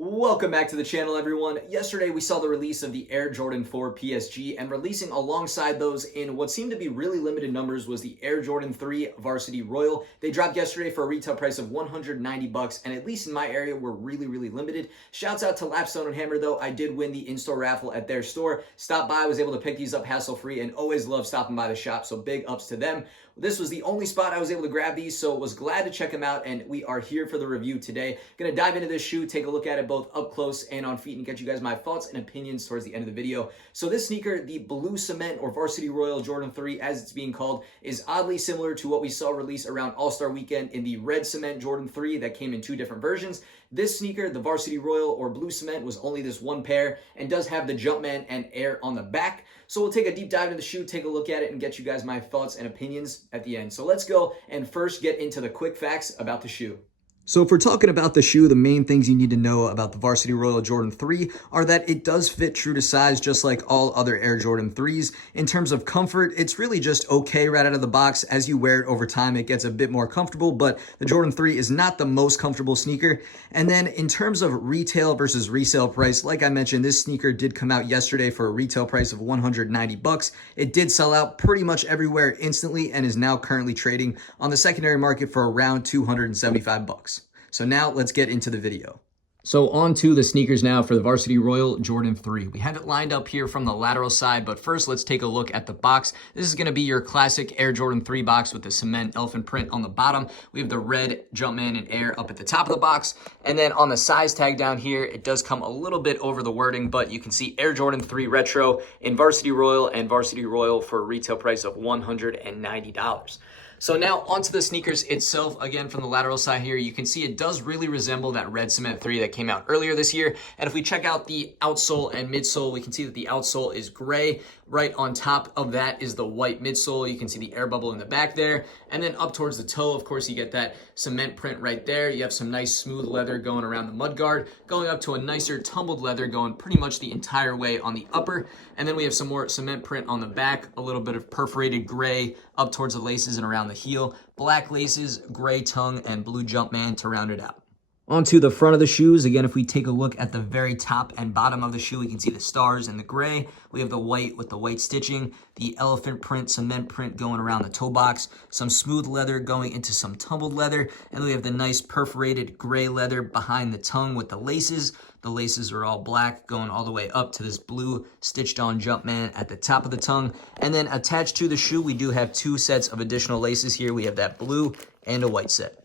Welcome back to the channel, everyone. Yesterday, we saw the release of the Air Jordan 4 PSG, and releasing alongside those in what seemed to be really limited numbers was the Air Jordan 3 Varsity Royal. They dropped yesterday for a retail price of 190 bucks, and at least in my area, were really limited. Shouts out to Lapstone and Hammer, though. I did win the in-store raffle at their store. Stopped by, was able to pick these up hassle-free, and always love stopping by the shop, so big ups to them. This was the only spot I was able to grab these, so was glad to check them out, and we are here for the review today. Gonna dive into this shoe, take a look at it both up close and on feet, and get you guys my thoughts and opinions towards the end of the video. So this sneaker, the Blue Cement or Varsity Royal Jordan 3, as it's being called, is oddly similar to what we saw released around All-Star Weekend in the Red Cement Jordan 3 that came in two different versions. This sneaker, the Varsity Royal or Blue Cement, was only this one pair and does have the Jumpman and Air on the back. So we'll take a deep dive into the shoe, take a look at it, and get you guys my thoughts and opinions at the end. So let's go and first get into the quick facts about the shoe. So if we're talking about the shoe, the main things you need to know about the Varsity Royal Jordan 3 are that it does fit true to size just like all other Air Jordan 3s. In terms of comfort, it's really just okay right out of the box. As you wear it over time, it gets a bit more comfortable, but the Jordan 3 is not the most comfortable sneaker. And then in terms of retail versus resale price, like I mentioned, this sneaker did come out yesterday for a retail price of 190 bucks. It did sell out pretty much everywhere instantly and is now currently trading on the secondary market for around 275 bucks. So now let's get into the video. So on to the sneakers now for the Varsity Royal Jordan 3. We have it lined up here from the lateral side, but first let's take a look at the box. This is going to be your classic Air Jordan 3 box with the cement elephant print on the bottom. We have the red Jumpman and Air up at the top of the box. And then on the size tag down here, it does come a little bit over the wording, but you can see Air Jordan 3 Retro in Varsity Royal and Varsity Royal for a retail price of $190. So now onto the sneakers itself. Again, from the lateral side here, you can see it does really resemble that Red Cement 3 that came out earlier this year. And if we check out the outsole and midsole, we can see that the outsole is gray. Right on top of that is the white midsole. You can see the air bubble in the back there. And then up towards the toe, of course, you get that cement print right there. You have some nice smooth leather going around the mudguard, going up to a nicer tumbled leather going pretty much the entire way on the upper. And then we have some more cement print on the back, a little bit of perforated gray up towards the laces and around the heel, black laces, gray tongue, and blue Jumpman to round it out. Onto the front of the shoes. Again, if we take a look at the very top and bottom of the shoe, we can see the stars and the gray. We have the white with the white stitching, the elephant print, cement print going around the toe box, some smooth leather going into some tumbled leather, and we have the nice perforated gray leather behind the tongue with the laces. The laces are all black going all the way up to this blue stitched on Jumpman at the top of the tongue. And then attached to the shoe, we do have two sets of additional laces here. We have that blue and a white set.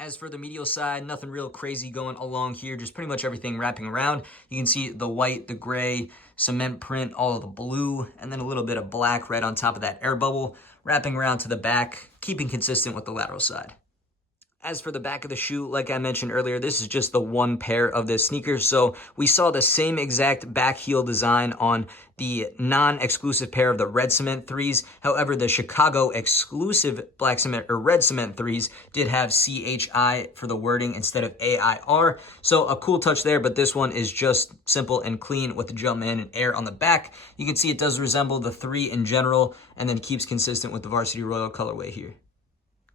As for the medial side, nothing real crazy going along here, just pretty much everything wrapping around. You can see the white, the gray, cement print, all of the blue, and then a little bit of black right on top of that air bubble, wrapping around to the back, keeping consistent with the lateral side. As for the back of the shoe, like I mentioned earlier, this is just the one pair of this sneaker. So we saw the same exact back heel design on the non-exclusive pair of the Red Cement 3s. However, the Chicago exclusive Black Cement or Red Cement 3s did have CHI for the wording instead of AIR. So a cool touch there, but this one is just simple and clean with the Jumpman and Air on the back. You can see it does resemble the 3 in general and then keeps consistent with the Varsity Royal colorway here.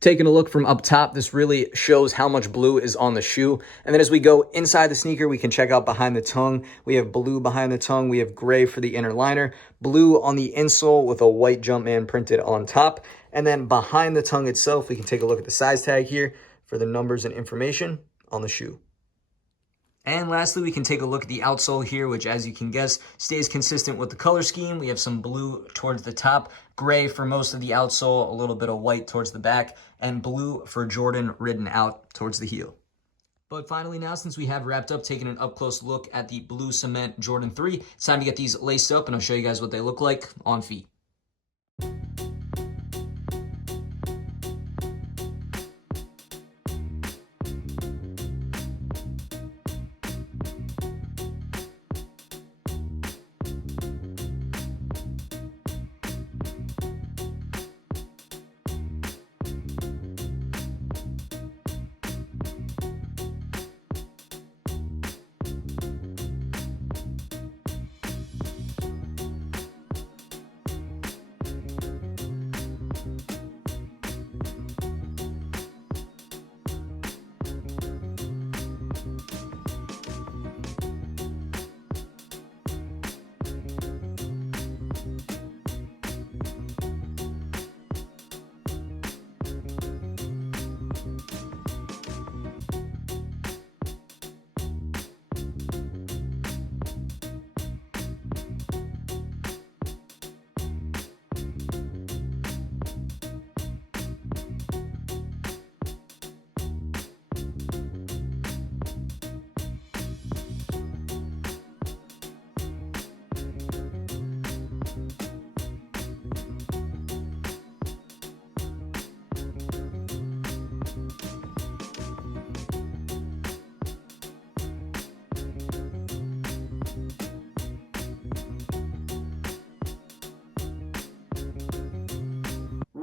Taking a look from up top, this really shows how much blue is on the shoe. And then as we go inside the sneaker, we can check out behind the tongue. We have blue behind the tongue. We have gray for the inner liner, blue on the insole with a white Jumpman printed on top. And then behind the tongue itself, we can take a look at the size tag here for the numbers and information on the shoe. And lastly, we can take a look at the outsole here, which, as you can guess, stays consistent with the color scheme. We have some blue towards the top, gray for most of the outsole, a little bit of white towards the back, and blue for Jordan written out towards the heel. But finally now, since we have wrapped up taking an up-close look at the Blue Cement Jordan 3, it's time to get these laced up, and I'll show you guys what they look like on feet.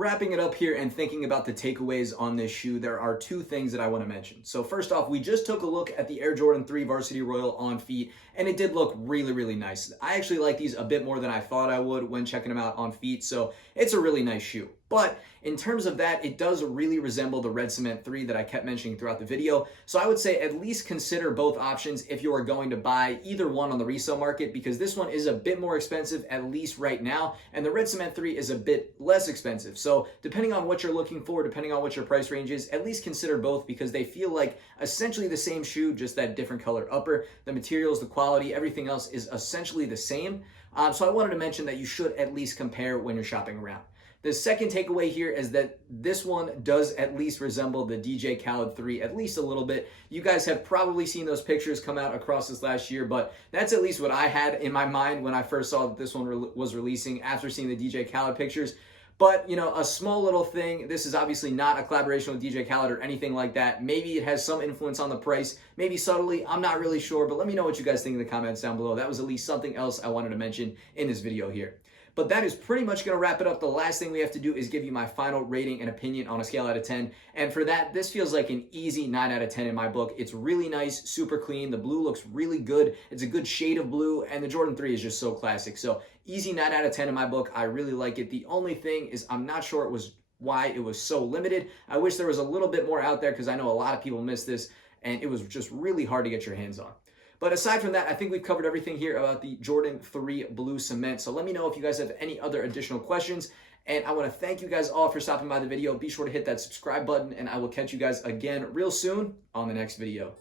wrapping it up here and thinking about the takeaways on this shoe, there are two things that I want to mention. So first off, we just took a look at the Air Jordan 3 Varsity Royal on feet, and it did look really, really nice. I actually like these a bit more than I thought I would when checking them out on feet, so it's a really nice shoe. But in terms of that, it does really resemble the Red Cement 3 that I kept mentioning throughout the video. So I would say at least consider both options if you are going to buy either one on the resale market, because this one is a bit more expensive, at least right now, and the Red Cement 3 is a bit less expensive. So depending on what you're looking for, depending on what your price range is, at least consider both, because they feel like essentially the same shoe, just that different color upper. The materials, the quality, everything else is essentially the same. So I wanted to mention that you should at least compare when you're shopping around. The second takeaway here is that this one does at least resemble the DJ Khaled 3 at least a little bit. You guys have probably seen those pictures come out across this last year, but that's at least what I had in my mind when I first saw that this one was releasing after seeing the DJ Khaled pictures. But, you know, a small little thing, this is obviously not a collaboration with DJ Khaled or anything like that. Maybe it has some influence on the price, maybe subtly, I'm not really sure, but let me know what you guys think in the comments down below. That was at least something else I wanted to mention in this video here. But that is pretty much going to wrap it up. The last thing we have to do is give you my final rating and opinion on a scale out of 10. And for that, this feels like an easy 9 out of 10 in my book. It's really nice, super clean. The blue looks really good. It's a good shade of blue, and the Jordan 3 is just so classic. So easy 9 out of 10 in my book. I really like it. The only thing is I'm not sure why it was so limited. I wish there was a little bit more out there, because I know a lot of people miss this, and it was just really hard to get your hands on. But aside from that, I think we've covered everything here about the Jordan 3 Blue Cement. So let me know if you guys have any other additional questions. And I want to thank you guys all for stopping by the video. Be sure to hit that subscribe button, and I will catch you guys again real soon on the next video.